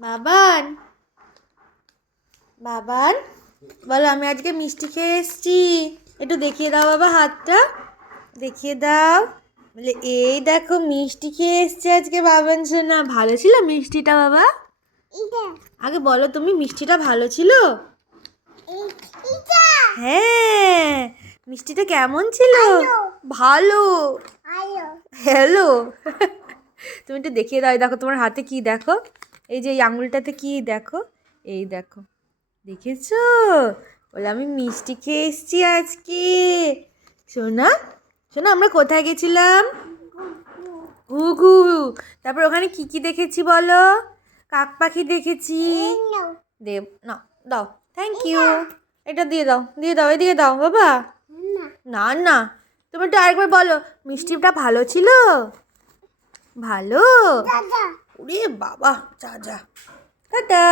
বাবান বাবান বলো, আমি আজকে মিষ্টি খেয়ে এসছি। একটু দেখিয়ে দাও বাবা, হাতটা দেখিয়ে দাও। বলে এই দেখো মিষ্টি খেয়ে এসছে আজকে বাবান সোনা। ভালো ছিল মিষ্টিটা বাবা? আগে বলো তুমি, মিষ্টিটা ভালো ছিল? হ্যাঁ, মিষ্টিটা কেমন ছিল? ভালো। হ্যালো। তুমি একটু দেখিয়ে দাও। দেখো তোমার হাতে কি দেখো, এই যে এই আঙুলটাতে কি দেখো, এই দেখো, দেখেছো? বলে আমি মিষ্টি খেয়ে এসছি আজকে। শোনা শোনা, আমরা কোথায় গেছিলাম? ঘুঘু। তারপর ওখানে কি কি দেখেছি বলো? কাক পাখি দেখেছি। দেব না, দাও, থ্যাংক ইউ। এটা দিয়ে দাও, দিয়ে দাও, এদিকে দাও বাবা। না না, তুমি একটু আরেকবার বলো, মিষ্টিটা ভালো ছিল? ভালো? ওরে বাবা, যা যা, টাটা।